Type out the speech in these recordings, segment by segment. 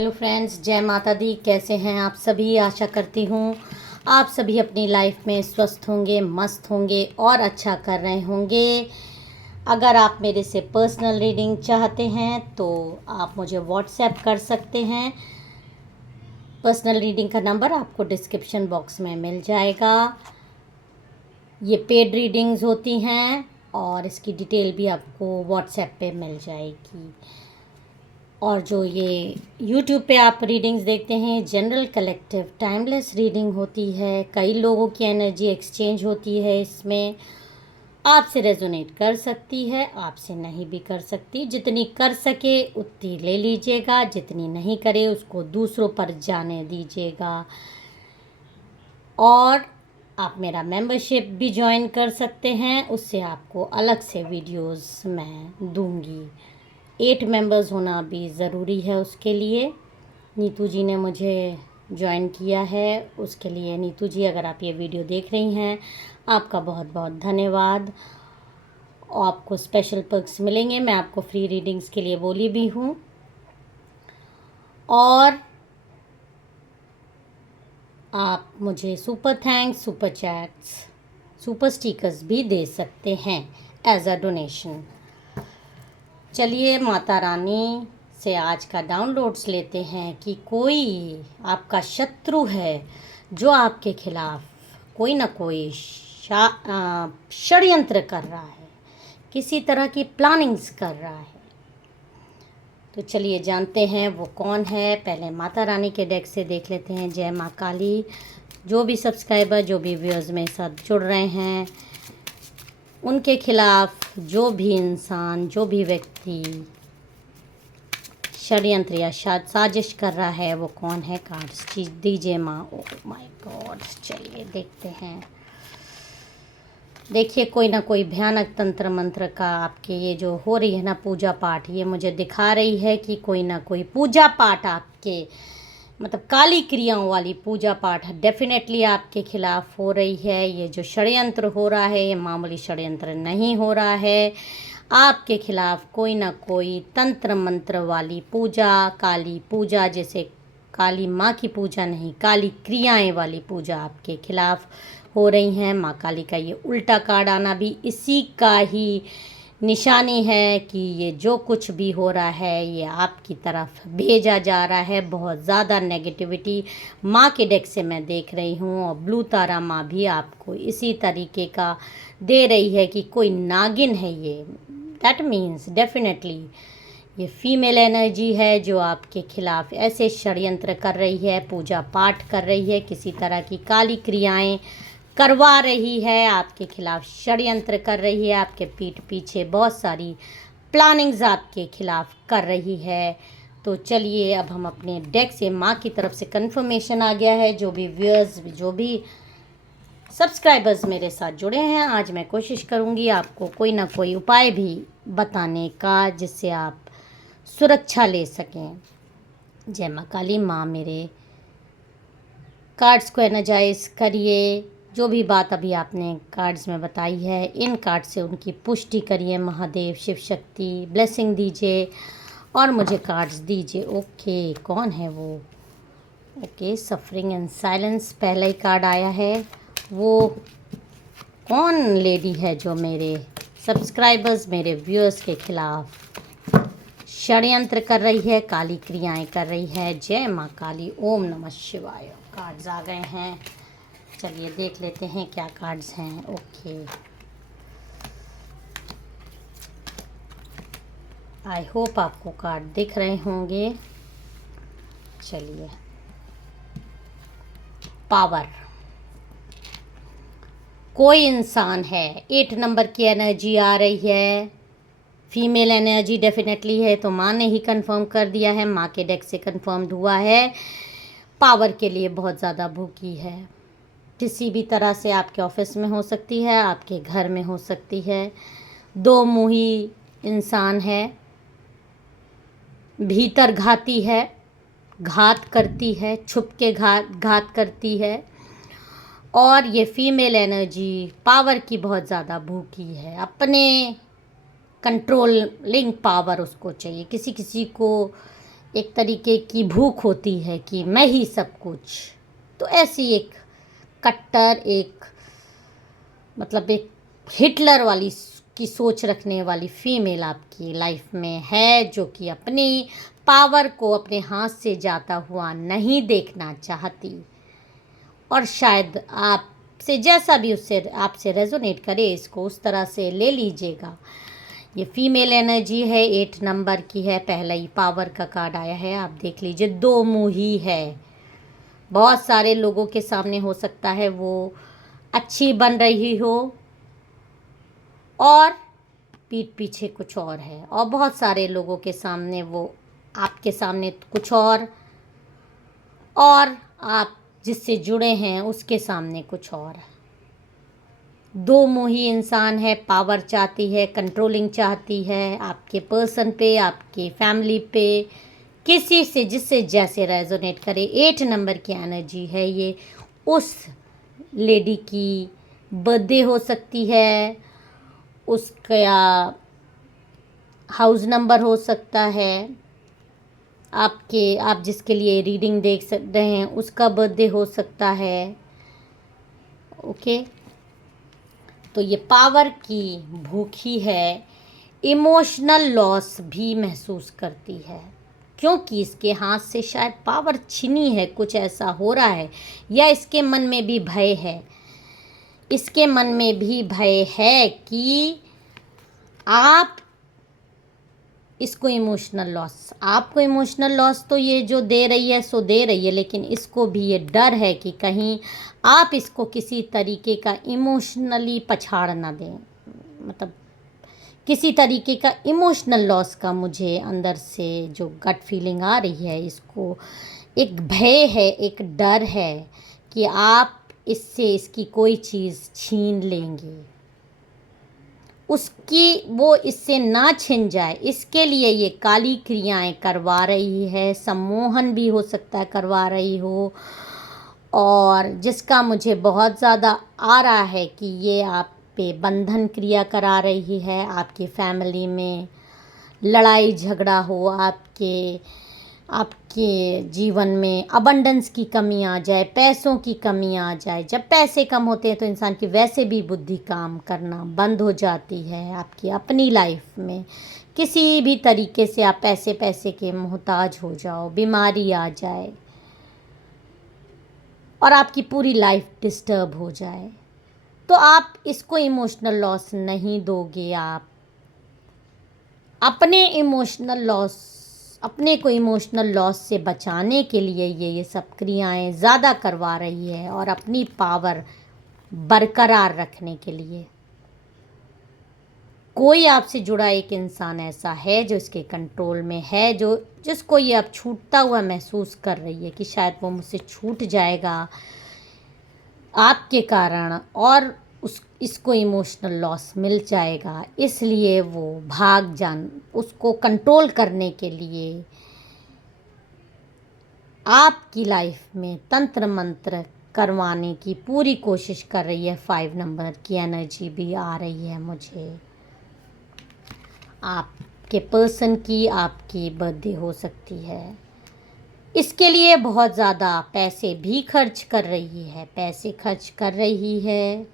Hello friends, जय माता दी। कैसे हैं आप सभी? आशा करती हूँ आप सभी अपनी लाइफ में स्वस्थ होंगे, मस्त होंगे और अच्छा कर रहे होंगे। अगर आप मेरे से पर्सनल रीडिंग चाहते हैं तो आप मुझे व्हाट्सएप कर सकते हैं। पर्सनल रीडिंग का नंबर आपको डिस्क्रिप्शन बॉक्स में मिल जाएगा। ये पेड रीडिंग्स होती हैं और इसकी डिटेल भी आपको व्हाट्सएप पे मिल जाएगी। और जो ये YouTube पे आप रीडिंग्स देखते हैं, जनरल कलेक्टिव टाइमलेस रीडिंग होती है। कई लोगों की एनर्जी एक्सचेंज होती है इसमें। आपसे रेजोनेट कर सकती है, आपसे नहीं भी कर सकती। जितनी कर सके उतनी ले लीजिएगा, जितनी नहीं करे उसको दूसरों पर जाने दीजिएगा। और आप मेरा मेंबरशिप भी ज्वाइन कर सकते हैं, उससे आपको अलग से वीडियोस मैं दूंगी। 8 मेंबर्स होना भी ज़रूरी है उसके लिए। नीतू जी ने मुझे ज्वाइन किया है, उसके लिए नीतू जी, अगर आप ये वीडियो देख रही हैं, आपका बहुत बहुत धन्यवाद। आपको स्पेशल पर्क्स मिलेंगे। मैं आपको फ्री रीडिंग्स के लिए बोली भी हूँ और आप मुझे super thanks, super chats, super stickers भी दे सकते हैं एज अ डोनेशन। चलिए माता रानी से आज का डाउनलोड्स लेते हैं कि कोई आपका शत्रु है जो आपके खिलाफ कोई ना कोई षड्यंत्र कर रहा है, किसी तरह की प्लानिंग्स कर रहा है। तो चलिए जानते हैं वो कौन है। पहले माता रानी के डेक से देख लेते हैं। जय माँ काली। जो भी सब्सक्राइबर, जो भी व्यूअर्स मेरे साथ जुड़ रहे हैं, उनके खिलाफ जो भी इंसान, जो भी व्यक्ति षड्यंत्र या साजिश कर रहा है वो कौन है। कार्ड्स दीजिए माँ। ओह माय गॉड, चलिए देखते हैं। देखिए, कोई ना कोई भयानक तंत्र मंत्र का आपके ये जो हो रही है ना पूजा पाठ, ये मुझे दिखा रही है कि कोई ना कोई पूजा पाठ आपके मतलब काली क्रियाओं वाली पूजा पाठ डेफिनेटली आपके खिलाफ हो रही है। ये जो षड्यंत्र हो रहा है ये मामूली षड्यंत्र नहीं हो रहा है। आपके खिलाफ कोई ना कोई तंत्र मंत्र वाली पूजा, काली पूजा, जैसे काली माँ की पूजा नहीं, काली क्रियाएं वाली पूजा आपके खिलाफ हो रही हैं। माँ काली का ये उल्टा कार्ड आना भी इसी का ही निशानी है कि ये जो कुछ भी हो रहा है ये आपकी तरफ भेजा जा रहा है। बहुत ज़्यादा नेगेटिविटी माँ के डेक से मैं देख रही हूँ और ब्लू तारा माँ भी आपको इसी तरीके का दे रही है कि कोई नागिन है ये। दैट मीन्स डेफिनेटली ये फीमेल एनर्जी है जो आपके खिलाफ ऐसे षड्यंत्र कर रही है, पूजा पाठ कर रही है, किसी तरह की काली क्रियाएं करवा रही है, आपके खिलाफ षड्यंत्र कर रही है, आपके पीठ पीछे बहुत सारी प्लानिंग्स आपके खिलाफ कर रही है। तो चलिए अब हम अपने डेक से माँ की तरफ से कंफर्मेशन आ गया है। जो भी व्यूअर्स, जो भी सब्सक्राइबर्स मेरे साथ जुड़े हैं, आज मैं कोशिश करूँगी आपको कोई ना कोई उपाय भी बताने का जिससे आप सुरक्षा ले सकें। जय माँ काली। माँ मेरे कार्ड्स को एनर्जाइज करिए। जो भी बात अभी आपने कार्ड्स में बताई है, इन कार्ड से उनकी पुष्टि करिए। महादेव, शिव शक्ति ब्लेसिंग दीजिए और मुझे कार्ड्स दीजिए। ओके, कौन है वो? ओके, सफरिंग एंड साइलेंस पहला ही कार्ड आया है। वो कौन लेडी है जो मेरे सब्सक्राइबर्स, मेरे व्यूअर्स के खिलाफ षड्यंत्र कर रही है, काली क्रियाएं कर रही है? जय माँ काली, ओम नमः शिवाय। कार्ड्स आ गए हैं, चलिए देख लेते हैं क्या कार्ड्स हैं। ओके, आई होप आपको कार्ड दिख रहे होंगे। चलिए, पावर। कोई इंसान है, 8 नंबर की एनर्जी आ रही है, फीमेल एनर्जी डेफिनेटली है। तो माँ ने ही कंफर्म कर दिया है, माँ के डेक से कंफर्म्ड हुआ है। पावर के लिए बहुत ज़्यादा भूखी है। किसी भी तरह से आपके ऑफिस में हो सकती है, आपके घर में हो सकती है। दो मुही इंसान है, भीतर घाती है, घात करती है, छुप के घात करती है। और ये फीमेल एनर्जी पावर की बहुत ज़्यादा भूखी है। अपने कंट्रोलिंग पावर उसको चाहिए। किसी किसी को एक तरीके की भूख होती है कि मैं ही सब कुछ। तो ऐसी एक कट्टर, एक मतलब एक हिटलर वाली की सोच रखने वाली फीमेल आपकी लाइफ में है, जो कि अपनी पावर को अपने हाथ से जाता हुआ नहीं देखना चाहती। और शायद आपसे जैसा भी उससे आपसे रेजोनेट करे, इसको उस तरह से ले लीजिएगा। ये फीमेल एनर्जी है, 8 नंबर की है, पहला ही पावर का कार्ड आया है। आप देख लीजिए, 2 मुही है। बहुत सारे लोगों के सामने हो सकता है वो अच्छी बन रही हो और पीठ पीछे कुछ और है, और बहुत सारे लोगों के सामने वो आपके सामने कुछ और आप जिससे जुड़े हैं उसके सामने कुछ और। 2 मुही इंसान है, पावर चाहती है, कंट्रोलिंग चाहती है आपके पर्सन पे, आपके फैमिली पे, किसी से जिससे जैसे रेजोनेट करे। 8 नंबर की एनर्जी है ये। उस लेडी की बर्थडे हो सकती है, उसका हाउस नंबर हो सकता है, आप जिसके लिए रीडिंग देख रहे हैं उसका बर्थडे हो सकता है। ओके, तो ये पावर की भूखी है, इमोशनल लॉस भी महसूस करती है, क्योंकि इसके हाथ से शायद पावर छिनी है, कुछ ऐसा हो रहा है, या इसके मन में भी भय है। इसके मन में भी भय है कि आप इसको आपको इमोशनल लॉस तो ये जो दे रही है सो दे रही है, लेकिन इसको भी ये डर है कि कहीं आप इसको किसी तरीके का इमोशनली पछाड़ ना दें। मतलब किसी तरीके का इमोशनल लॉस का मुझे अंदर से जो गट फीलिंग आ रही है, इसको एक भय है, एक डर है कि आप इससे इसकी कोई चीज़ छीन लेंगे, उसकी वो इससे ना छिन जाए, इसके लिए ये काली क्रियाएं करवा रही है। सम्मोहन भी हो सकता है करवा रही हो, और जिसका मुझे बहुत ज़्यादा आ रहा है कि ये आप पे बंधन क्रिया करा रही है। आपकी फैमिली में लड़ाई झगड़ा हो, आपके जीवन में अबंडेंस की कमी आ जाए, पैसों की कमी आ जाए। जब पैसे कम होते हैं तो इंसान की वैसे भी बुद्धि काम करना बंद हो जाती है। आपकी अपनी लाइफ में किसी भी तरीके से आप पैसे के मोहताज हो जाओ, बीमारी आ जाए और आपकी पूरी लाइफ डिस्टर्ब हो जाए, तो आप इसको इमोशनल लॉस नहीं दोगे। आप अपने को इमोशनल लॉस से बचाने के लिए ये सब क्रियाएं ज़्यादा करवा रही है, और अपनी पावर बरकरार रखने के लिए। कोई आपसे जुड़ा एक इंसान ऐसा है जो इसके कंट्रोल में है, जिसको ये अब छूटता हुआ महसूस कर रही है कि शायद वो मुझसे छूट जाएगा आपके कारण, और इसको इमोशनल लॉस मिल जाएगा। इसलिए वो उसको कंट्रोल करने के लिए आपकी लाइफ में तंत्र मंत्र करवाने की पूरी कोशिश कर रही है। 5 नंबर की एनर्जी भी आ रही है मुझे। आपके पर्सन की आपकी बर्थडे हो सकती है, इसके लिए बहुत ज़्यादा पैसे भी खर्च कर रही है।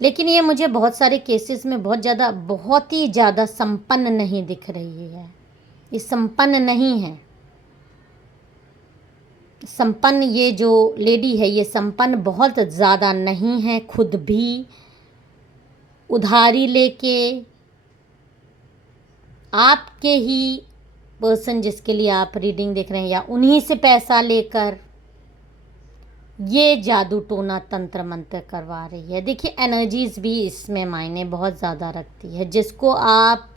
लेकिन ये मुझे बहुत सारे केसेस में बहुत ही ज़्यादा संपन्न नहीं दिख रही है। ये संपन्न नहीं है। संपन्न ये जो लेडी है, ये संपन्न बहुत ज़्यादा नहीं है। खुद भी उधारी लेके, आपके ही पर्सन जिसके लिए आप रीडिंग देख रहे हैं, या उन्हीं से पैसा लेकर ये जादू टोना तंत्र मंत्र करवा रही है। देखिए, एनर्जीज़ भी इसमें मायने बहुत ज़्यादा रखती है। जिसको आप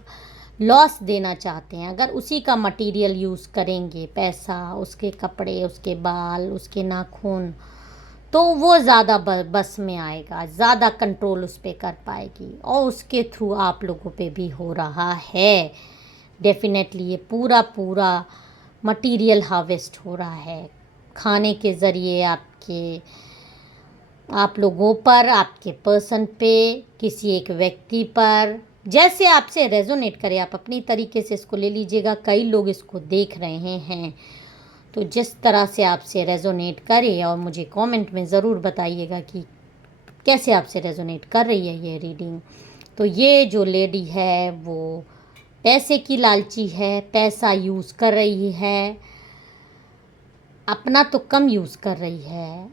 लॉस देना चाहते हैं, अगर उसी का मटेरियल यूज़ करेंगे, पैसा, उसके कपड़े, उसके बाल, उसके नाखून, तो वो ज़्यादा बस में आएगा, ज़्यादा कंट्रोल उस पर कर पाएगी, और उसके थ्रू आप लोगों पे भी हो रहा है। डेफिनेटली ये पूरा मटेरियल हार्वेस्ट हो रहा है खाने के ज़रिए आप लोगों पर, आपके पर्सन पे, किसी एक व्यक्ति पर, जैसे आपसे रेजोनेट करे आप अपनी तरीके से इसको ले लीजिएगा। कई लोग इसको देख रहे हैं, तो जिस तरह से आपसे रेजोनेट करे, और मुझे कमेंट में ज़रूर बताइएगा कि कैसे आपसे रेजोनेट कर रही है ये रीडिंग। तो ये जो लेडी है वो पैसे की लालची है, पैसा यूज़ कर रही है, अपना तो कम यूज़ कर रही है,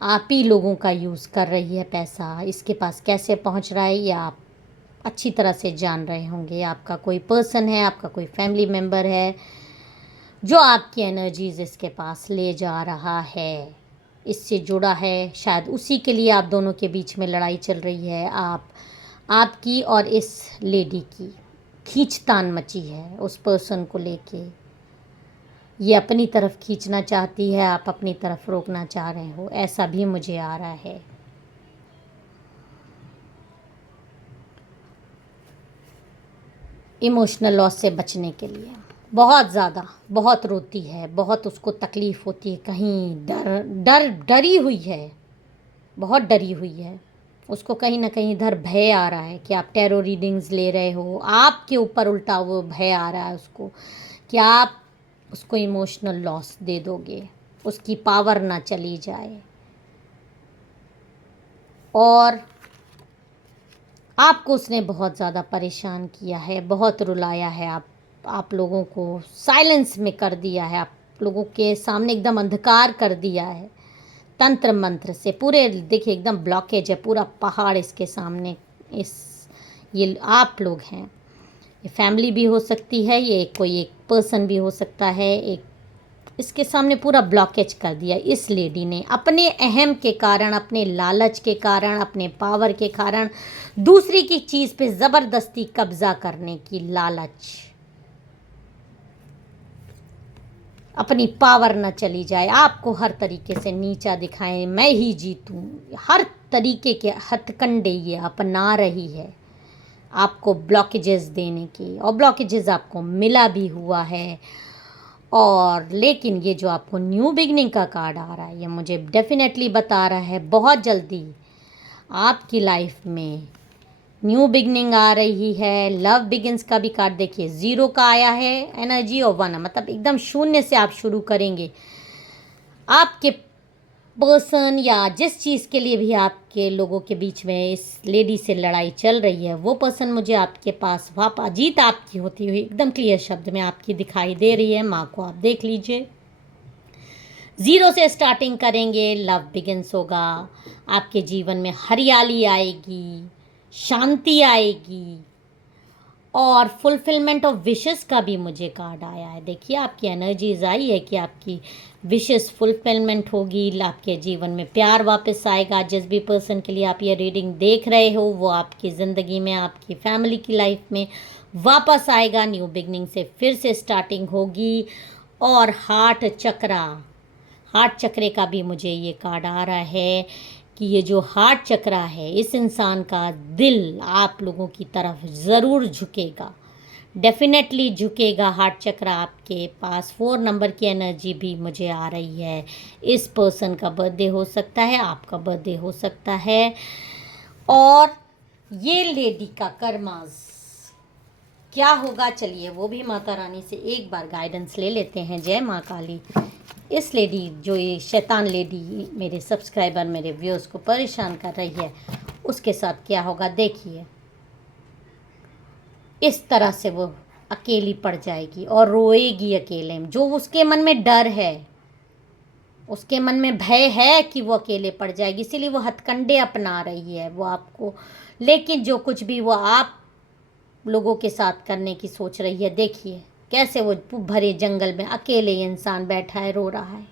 आप ही लोगों का यूज़ कर रही है। पैसा इसके पास कैसे पहुंच रहा है ये आप अच्छी तरह से जान रहे होंगे। आपका कोई पर्सन है, आपका कोई फैमिली मेम्बर है जो आपकी एनर्जीज इसके पास ले जा रहा है, इससे जुड़ा है। शायद उसी के लिए आप दोनों के बीच में लड़ाई चल रही है। आपकी और इस लेडी की खींचतान मची है उस पर्सन को लेके। ये अपनी तरफ खींचना चाहती है, आप अपनी तरफ रोकना चाह रहे हो, ऐसा भी मुझे आ रहा है। इमोशनल लॉस से बचने के लिए बहुत ज़्यादा, बहुत रोती है, बहुत उसको तकलीफ़ होती है, कहीं डरी हुई है, बहुत डरी हुई है। उसको कहीं ना कहीं इधर भय आ रहा है कि आप टैरो रीडिंग्स ले रहे हो, आपके ऊपर उल्टा वो भय आ रहा है उसको कि आप उसको इमोशनल लॉस दे दोगे, उसकी पावर ना चली जाए। और आपको उसने बहुत ज़्यादा परेशान किया है, बहुत रुलाया है, आप लोगों को साइलेंस में कर दिया है, आप लोगों के सामने एकदम अंधकार कर दिया है तंत्र मंत्र से। पूरे देखिए एकदम ब्लॉकेज है, पूरा पहाड़ इसके सामने। ये आप लोग हैं, ये फैमिली भी हो सकती है, ये कोई एक पर्सन भी हो सकता है। एक इसके सामने पूरा ब्लॉकेज कर दिया इस लेडी ने, अपने अहम के कारण, अपने लालच के कारण, अपने पावर के कारण, दूसरी की चीज़ पे ज़बरदस्ती कब्जा करने की लालच, अपनी पावर न चली जाए, आपको हर तरीके से नीचा दिखाएं, मैं ही जीतूं, हर तरीके के हथकंडे ये अपना रही है आपको ब्लॉकेजेस देने की। और ब्लॉकेजेस आपको मिला भी हुआ है। और लेकिन ये जो आपको न्यू बिगनिंग का कार्ड आ रहा है, ये मुझे डेफिनेटली बता रहा है बहुत जल्दी आपकी लाइफ में न्यू बिगनिंग आ रही है। लव बिगिंस का भी कार्ड देखिए, 0 का आया है एनर्जी, और 1, मतलब एकदम शून्य से आप शुरू करेंगे। आपके पर्सन या जिस चीज़ के लिए भी आपके लोगों के बीच में इस लेडी से लड़ाई चल रही है, वो पर्सन मुझे आपके पास वापस, जीत आपकी होती हुई एकदम क्लियर शब्द में आपकी दिखाई दे रही है। माँ को आप देख लीजिए, 0 से स्टार्टिंग करेंगे, लव बिगिंस होगा, आपके जीवन में हरियाली आएगी, शांति आएगी, और फुलफिलमेंट ऑफ विशेस का भी मुझे कार्ड आया है। देखिए आपकी एनर्जीज आई है कि आपकी विशेस फुलफिलमेंट होगी, आपके जीवन में प्यार वापस आएगा। जिस भी पर्सन के लिए आप ये रीडिंग देख रहे हो वो आपकी ज़िंदगी में, आपकी फैमिली की लाइफ में वापस आएगा, न्यू बिगनिंग से फिर से स्टार्टिंग होगी। और हार्ट चक्रे का भी मुझे ये कार्ड आ रहा है कि ये जो हार्ट चक्रा है, इस इंसान का दिल आप लोगों की तरफ ज़रूर झुकेगा, डेफिनेटली झुकेगा। हार्ट चक्रा आपके पास 4 नंबर की एनर्जी भी मुझे आ रही है। इस पर्सन का बर्थडे हो सकता है, आपका बर्थडे हो सकता है। और ये लेडी का कर्मास क्या होगा, चलिए वो भी माता रानी से एक बार गाइडेंस ले लेते हैं। जय माँ काली। इस लेडी, जो ये शैतान लेडी मेरे सब्सक्राइबर, मेरे व्यूअर्स को परेशान कर रही है, उसके साथ क्या होगा देखिए। इस तरह से वो अकेली पड़ जाएगी और रोएगी अकेले में। जो उसके मन में डर है, उसके मन में भय है कि वो अकेले पड़ जाएगी, इसीलिए वो हथकंडे अपना रही है वो आपको। लेकिन जो कुछ भी वो आप लोगों के साथ करने की सोच रही है, देखिए कैसे वो भरे जंगल में अकेले इंसान बैठा है, रो रहा है।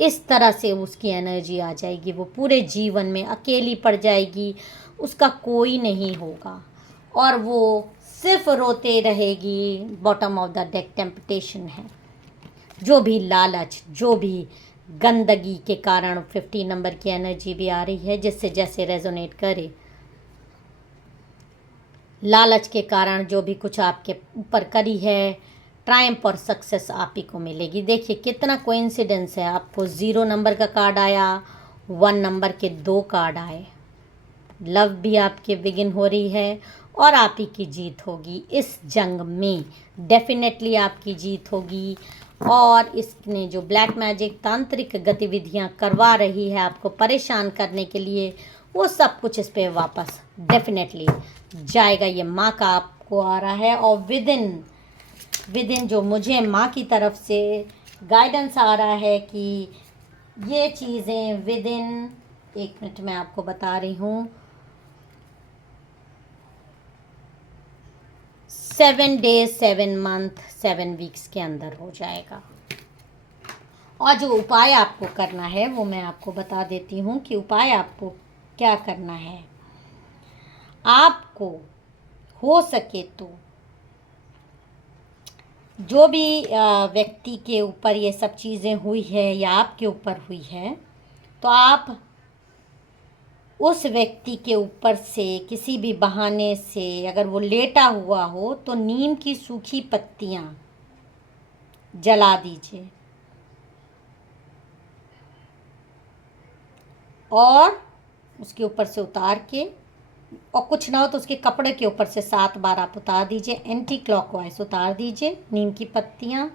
इस तरह से उसकी एनर्जी आ जाएगी, वो पूरे जीवन में अकेली पड़ जाएगी, उसका कोई नहीं होगा और वो सिर्फ रोते रहेगी। Bottom of the deck temptation है, जो भी लालच, जो भी गंदगी के कारण 50 नंबर की एनर्जी भी आ रही है, जिससे जैसे रेजोनेट करे। लालच के कारण जो भी कुछ आपके ऊपर करी है, ट्रायम्फ और सक्सेस आप ही को मिलेगी। देखिए कितना कोइंसिडेंस है, आपको 0 नंबर का कार्ड आया, 1 नंबर के 2 कार्ड आए। लव भी आपके बिगिन हो रही है और आप ही की जीत होगी इस जंग में। डेफिनेटली आपकी जीत होगी। और इसने जो ब्लैक मैजिक तांत्रिक गतिविधियां करवा रही है आपको परेशान करने के लिए, वो सब कुछ इस पे वापस डेफिनेटली जाएगा। ये माँ का आपको आ रहा है, और विद इन जो मुझे माँ की तरफ से गाइडेंस आ रहा है कि ये चीज़ें विद इन, 1 मिनट में आपको बता रही हूँ, 7 डेज 7 मंथ 7 वीक्स के अंदर हो जाएगा। और जो उपाय आपको करना है वो मैं आपको बता देती हूँ कि उपाय आपको क्या करना है। आपको हो सके तो जो भी व्यक्ति के ऊपर ये सब चीज़ें हुई है या आपके ऊपर हुई है, तो आप उस व्यक्ति के ऊपर से किसी भी बहाने से, अगर वो लेटा हुआ हो तो नीम की सूखी पत्तियां जला दीजिए, और उसके ऊपर से उतार के, और कुछ ना हो तो उसके कपड़े के ऊपर से 7 बार आप उतार दीजिए, एंटी क्लॉकवाइज उतार दीजिए नीम की पत्तियां।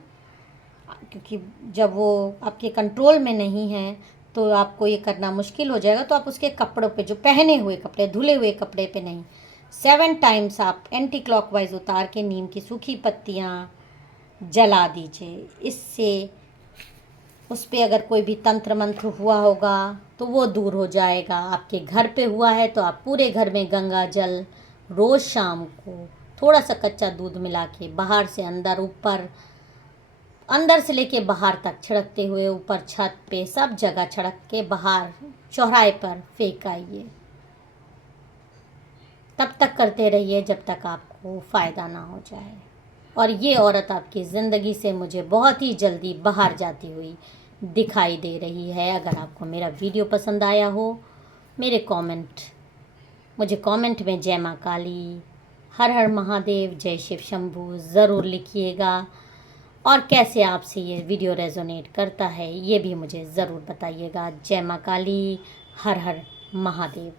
क्योंकि जब वो आपके कंट्रोल में नहीं है तो आपको ये करना मुश्किल हो जाएगा। तो आप उसके कपड़ों पे, जो पहने हुए कपड़े, धुले हुए कपड़े पे नहीं, 7 टाइम्स आप एंटी क्लॉकवाइज उतार के नीम की सूखी पत्तियां जला दीजिए। इससे उस पर अगर कोई भी तंत्र मंत्र हुआ होगा तो वो दूर हो जाएगा। आपके घर पे हुआ है तो आप पूरे घर में गंगा जल रोज़ शाम को थोड़ा सा कच्चा दूध मिला के बाहर से अंदर, ऊपर, अंदर से लेके बाहर तक छिड़कते हुए, ऊपर छत पे सब जगह छिड़क के बाहर चौराहे पर फेंक आइए। तब तक करते रहिए जब तक आपको फ़ायदा ना हो जाए। और ये औरत आपकी ज़िंदगी से मुझे बहुत ही जल्दी बाहर जाती हुई दिखाई दे रही है। अगर आपको मेरा वीडियो पसंद आया हो, मुझे कमेंट में जय माँ काली, हर हर महादेव, जय शिव शंभू ज़रूर लिखिएगा। और कैसे आपसे ये वीडियो रेजोनेट करता है ये भी मुझे ज़रूर बताइएगा। जय माँ काली, हर हर महादेव।